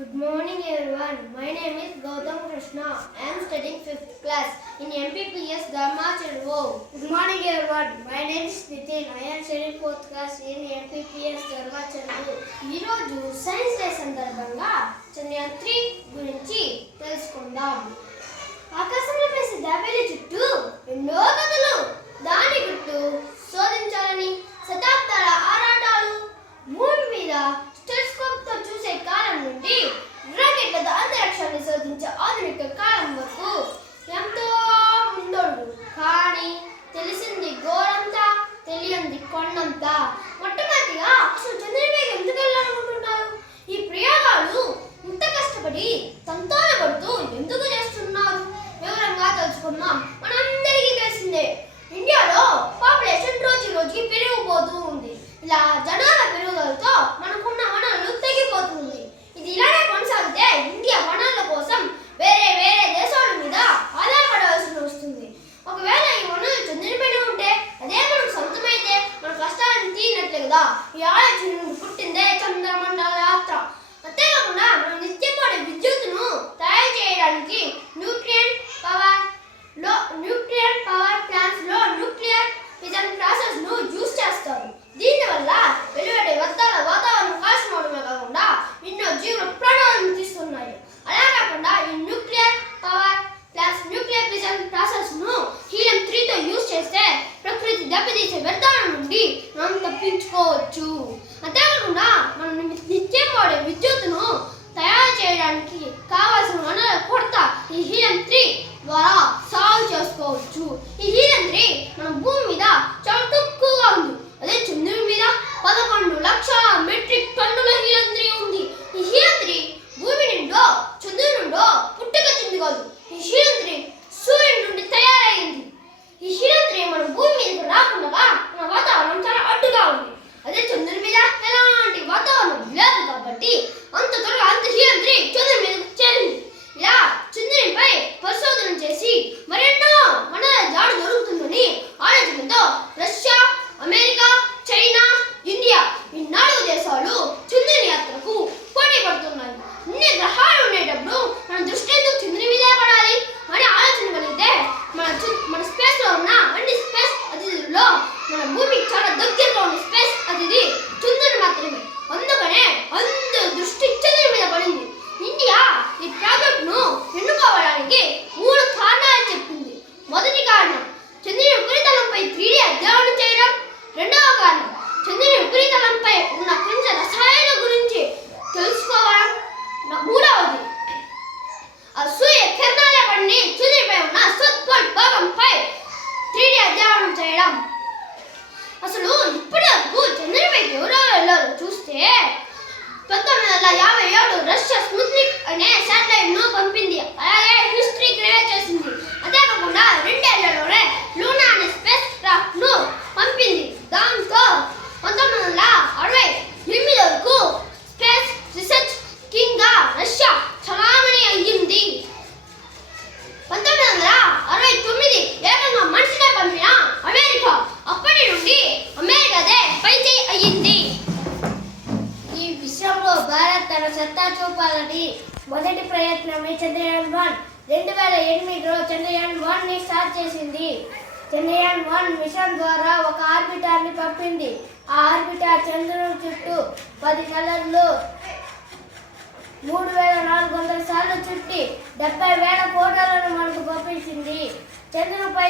Good morning everyone. My name is Gautam Krishna. I am studying 5th class in MPPS Dharma Chervo. Good morning everyone. My name is Nitin. I am studying 4th class in MPPS Dharma Chervo. ఈ రోజు science day సందర్భంగా చంద్రయాన్ 3 గురించి తెలుసుకుందాం. ఆకాశంలో వేసే దాబేలి చుట్టూ ఎన్నో కథలు, దాని గుట్టు శోధించాలని శతాబ్దాల ఆరాటాలు, భూమి మీద టెలిస్కోప్ తో చూసే కాలం నుండి రాకెట్లతో అంతరిక్షాన్ని శోధించే ఆధునిక కాలం వరకు ఎంతో ముందోడు. కానీ తెలిసింది గోరంతా, తెలియంది కొండంతా. మొట్టమొదటిగా అసలు చంద్రుడిపై ఎందుకు వెళ్ళాలనుకుంటున్నారు? ఈ ప్రయోగాలు ఇంత కష్టపడి తంతాన పడుతూ ఎందుకు చేస్తున్నారు? వివరంగా తెలుసుకుందాం. మనందరికీ తెలిసిందే, ఇండియాలో పాపులేషన్ రోజుకి పెరిగిపోతూ ఉంది. ఇలా జనాభా పెరుగుదలతో మనకున్న వనరులు తగ్గిపోతుంది. ఇది ఇలానే కొనసాగితే ఇండియా వనరుల కోసం వేరే వేరే దేశాల మీద ఆధారపడవలసి వస్తుంది. ఒకవేళ ఈ వనరులు చంద్రునిపైన ఉంటే, అదే మనకు సొంతమైతే మన కష్టాలను తీరినట్లే కదా. ఈ ఆలోచన నుండి పుట్టిందే చంద్రమండల యాత్ర. అంతేకాకుండా మనం నిత్యం వాడే విద్యుత్తును తయారు చేయడానికి న్యూక్లియర్ పవర్ ప్లాంట్స్ లో న్యూక్లియర్ ఫిజన్ ప్రాసెస్ ను యూజ్ చేస్తారు. దీనివల్ల వెలువడే వ్యర్థాల వాతావరణం కాల్చడమే కాకుండా ఎన్నో జీవుల ప్రాణాలను తీస్తున్నాయి. అలా కాకుండా ఈ nuclear power plants nuclear fission process ను హీలియం 3 తో యూజ్ చేస్తే ప్రకృతి దెబ్బతీసే వ్యర్థాల నుండి మనం తప్పించుకోవచ్చు. అంతేకాకుండా మనం నిత్యం వాడే విద్యుత్తును తయారు చేయడానికి కావాల్సిన వనరుల కొరత ఈ హీలియం 3 ద్వారా సాల్వ్ చేసుకోవచ్చు. ఈ హీలియం 3 మన భూమి మీద చాలా తక్కువగా ఉంది. అదే చంద్రుని మీద 11 లక్షల మెట్రిక్ టన్నుల హీలియం 3 ఉంది. ఈ హీలియం 3 భూమి నుండో చంద్రుని నుండో పుట్టుకొచ్చింది కాదు. ఈ హీలియం 3 సూర్యుని నుండి తయారైంది. ఈ హీలియం 3 మన భూమి మీదకి రాకుండా మన వాతావరణం చాలా అడ్డుగా ఉంది. అదే చంద్రుని మీద ఎలాంటి వాతావరణం లేదు కాబట్టి అంత త్వరగా అంత హీలియం 3 చంద్రుని మీద చేరింది. ఇలా చంద్రునిపై పరిశోధన చేసి మరెన్నో వనరుల జాడు దొరుకుతుందని ఆలోచనతో రష్యా, అమెరికా, చైనా, ఇండియా ఈ 4 దేశాలు చంద్రుని యాత్రకు పోటీ పడుతున్నాయి. ఇన్ని గ్రహాలు ఉండేటప్పుడు మన దృష్టి ఎందుకు చంద్రుని మీదే పడాలి అని ఆలోచన కలిగితే మన స్పేస్ లో ఉన్న అన్ని స్పేస్ అతిథుల్లో మన భూమికి చాలా దగ్గరగా ఉన్న స్పేస్ అతిథి చంద్రుని మాత్రమే. అందుకనే అందరి దృష్టి చంద్రుని మీద పడింది. ఇండియా ఈ ప్రాజెక్ట్ ను ఎన్నుకోవడానికి 3 కారణాలు చెప్పింది. మొదటి కారణం చంద్రుని ఉపరితలంపై 3D అధ్యయనం చేయడం. రెండవ కారణం చంద్రుని ఉపరితలంపై ఉన్న ఖనిజ రసాయనాల గురించి తెలుసుకోవడం. మూడవది సూర్య కిరణాల పడిని చంద్రునిపై ఉన్న సౌత్ పోల్ భాగంపై 3D అధ్యయనం చేయడం. అసలు ఇప్పటి వరకు చంద్రునిపైకి ఎవరో వెళ్ళారో చూస్తే 1957 రష్యా స్పుత్నిక్ అనే శాటిలైట్ ను పంపింది. అలాగే హిస్టరీ క్రియేట్ చేసింది. అంతేకాకుండా 2 ఏళ్లలోనే లూనా అనే స్పేస్ క్రాఫ్ట్ ను పంపింది. దాంతో 1968 వరకు స్పేస్ రీసెర్చ్ కింగ్ గా రష్యా చలామణి అయ్యింది. 1969 ఏకంగా మనిషినే పంపిన అమెరికా అప్పటి నుండి అమెరికాదే పైచేయి అయ్యింది. ఈ విశ్వంలో భారత్ తన సత్తా చూపాలని మొదటి ప్రయత్నమే చంద్రయాన్ 1. 2008లో చంద్రయాన్ 1 ని స్టార్ట్ చేసింది. చంద్రయాన్ 1 మిషన్ ద్వారా ఒక ఆర్బిటర్ ని పంపింది. ఆ ఆర్బిటర్ చంద్రుని చుట్టూ 10 నెలల్లో 3400 సార్లు చుట్టి 70,000 ఫోటోలను మనకు పంపించింది. చంద్రునిపై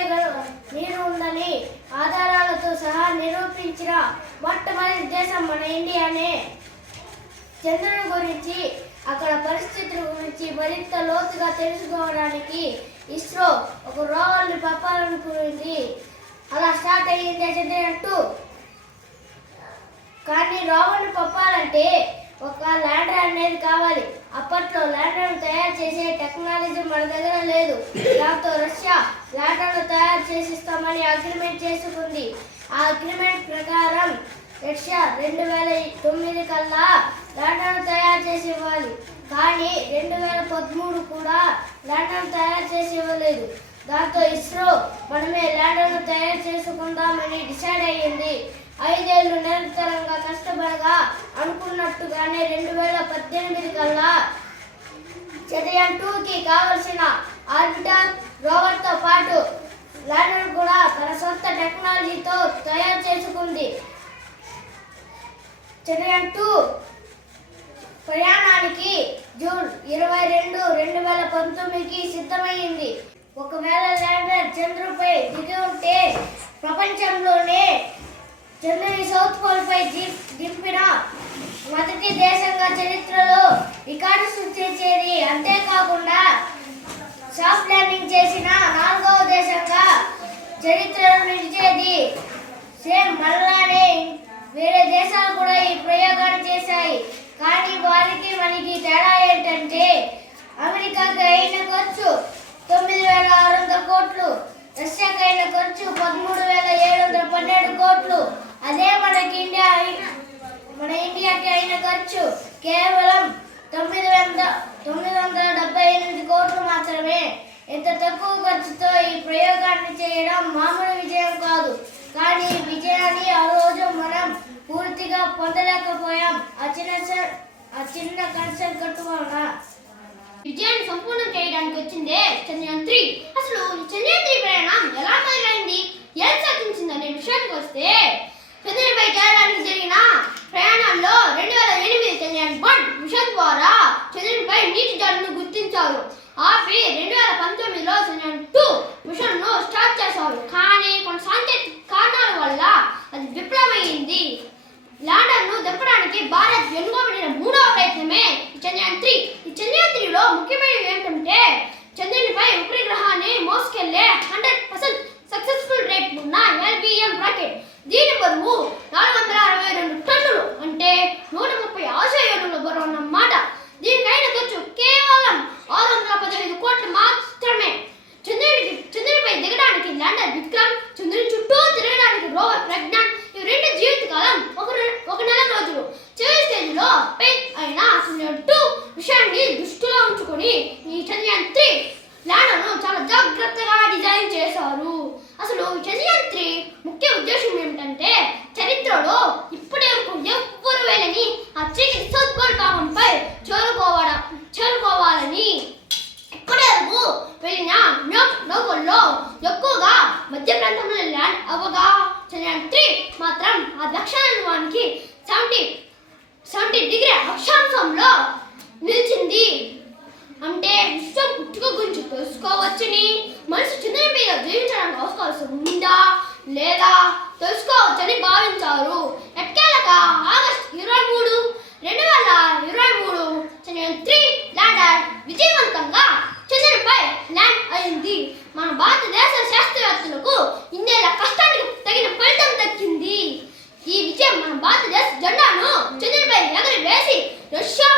నీరు ఉందని ఆధారాలతో సహా నిరూపించిన మొట్టమొదటి దేశం మన ఇండియానే. చంద్రుని గురించి, అక్కడ పరిస్థితుల గురించి మరింత లోతుగా తెలుసుకోవడానికి ఇస్రో ఒక రోవర్ని పంపాలనుకుంది. అలా స్టార్ట్ అయ్యింది చంద్రయాన్ 2. కానీ రోవర్ని పంపాలంటే ఒక ల్యాండర్ అనేది కావాలి. అప్పట్లో ల్యాండర్ను తయారు చేసే టెక్నాలజీ మన దగ్గర లేదు. దాంతో రష్యా ల్యాండర్ను తయారు చేసిస్తామని అగ్రిమెంట్ చేసుకుంది. ఆ అగ్రిమెంట్ ప్రకారం రష్యా 2009 కల్లా ల్యాండర్ను తయారు చేసి ఇవ్వాలి. కానీ 2013 కూడా ల్యాండర్ను తయారు చేసి ఇవ్వలేదు. దాంతో ఇస్రో మనమే ల్యాండర్ను తయారు చేసుకుందామని డిసైడ్ అయ్యింది. 5 ఏళ్లు నిరంతరంగా కష్టపడగా అనుకున్నట్టుగానే 2018 కల్లా చంద్రయాన్ 2కి కావలసిన ఆర్బిటర్ రోవర్తో పాటు ల్యాండర్ కూడా తన సొంత టెక్నాలజీతో తయారు చేసుకుంది. చంద్రయాన్ 2 ప్రయాణానికి జూన్ 22, 2019కి సిద్ధమైంది. ఒకవేళ ల్యాండర్ చంద్రుడిపై దిగి ఉంటే ప్రపంచంలోనే చంద్రుని సౌత్ పోల్ పై దింపిన మొదటి దేశంగా చరిత్రలో రికార్డు సృష్టించేది. అంతేకాకుండా సాఫ్ట్ ల్యాండింగ్ చేసిన 4వ దేశంగా చరిత్రలో నిలిచేది. సేమ్ మనలానే వేరే దేశాలు కూడా ఈ ప్రయోగాన్ని చేశాయి. కానీ వారికి మనకి తేడా ఏంటంటే అమెరికాకి అయిన ఖర్చు 9,600 కోట్లు, రష్యాకి అయిన ఖర్చు 13,712 కోట్లు. అదే మన ఇండియాకి అయిన ఖర్చు కేవలం 978 కోట్లు మాత్రమే. ఇంత తక్కువ ఖర్చుతో ఈ ప్రయోగాన్ని చేయడం మామూలు విజయం కాదు. కానీ ఈ విజయాన్ని ఆ రోజు మనం పూర్తిగా పొందలేకపోయాం. ఆ చిన్న కన్సర్న్ కట్టువలన విజయాన్ని సంపూర్ణం చేయడానికి వచ్చిందే చంద్రయాన్ 3. అసలు ఈ చంద్రయాన్ 3 ప్రయాణం ఎలా మొదలైంది, ఏం సాధించింది అనే విషయానికి వస్తే, చంద్రునిపై చేరడానికి జరిగిన ప్రయాణాల్లో 2008 చంద్రయాన్ 1 మిషన్ ద్వారా చంద్రునిపై నీటి జాడను గుర్తించారు. ఆపి 2019లో చంద్రయాన్ 2 మిషన్ను స్టార్ట్ చేశారు. కానీ కొన్ని సాంకేతిక కారణాల వల్ల అది విఫలమైంది. ల్యాండర్ను దింపడానికి భారత్ వెనుకబడిన 3వ ప్రయత్నమే చంద్రయాన్ 3. ఈ చంద్రయాన్ 3లో ముఖ్యమైనవి ఏంటంటే, చంద్రునిపై ఉపగ్రహాన్ని మోసుకెళ్లే 100% సక్సెస్ఫుల్ రేట్ ఉన్న LVM రాకెట్. దీని బరువు 462 టన్నులు, అంటే 130 ఆశయాల బరువు అన్నమాట. దీనికైన ఖర్చు కేవలం 615 కోట్లు మాత్రమే. చంద్రునిపై దిగడానికి ల్యాండర్ విక్రమ్, చంద్రుని చుట్టూ తిరగడానికి రోవర్ ప్రజ్ఞాన్, ఇవి 2 జీవితకాలం 1 నెల రోజులు. చివరి స్టేజ్లో పెయిన్ అయిన చంద్రయాన్ 2 విషయాన్ని దృష్టిలో ఉంచుకొని ఈ చంద్రయాన్ 3 ల్యాండర్ను చాలా జాగ్రత్తగా డిజైన్ చేశారు. అసలు చంద్రయాన్ 3 ముఖ్య ఉద్దేశం ఏమిటంటే, చరిత్రలో ఇప్పటి వరకు ఎవ్వరు వెళ్ళని ఆ చీకటి సౌత్ పోల్ భాగంపై చేరుకోవాలని. ఇప్పటి వరకు వెళ్ళిన నౌకల్లో ఎక్కువగా మధ్య ప్రాంతంలో ల్యాండ్ అవ్వగా, చంద్రయాన్ 3 మాత్రం ఆ దక్షిణానికి 70 డిగ్రీ అక్షాంశంలో నిలిచింది. అంటే విశ్వం పుట్టుక గురించి తెలుసుకోవచ్చని, మనిషి చంద్రుని మీద జీవించడానికి అవకాశం ఉందా లేదా తెలుసుకోవచ్చని భావించారు. ఎట్టకేలక ఆగస్టు 23, 2023 చంద్రయాన్ 3 ల్యాండర్ విజయవంతంగా చంద్రునిపై ల్యాండ్ అయింది. మన భారతదేశ శాస్త్రవేత్తలకు ఇన్నేళ్ల కష్టానికి తగిన ఫలితం దక్కింది. ఈ విజయం మన భారతదేశ జెండాను చంద్రునిపై ఎగరవేసి రష్యా,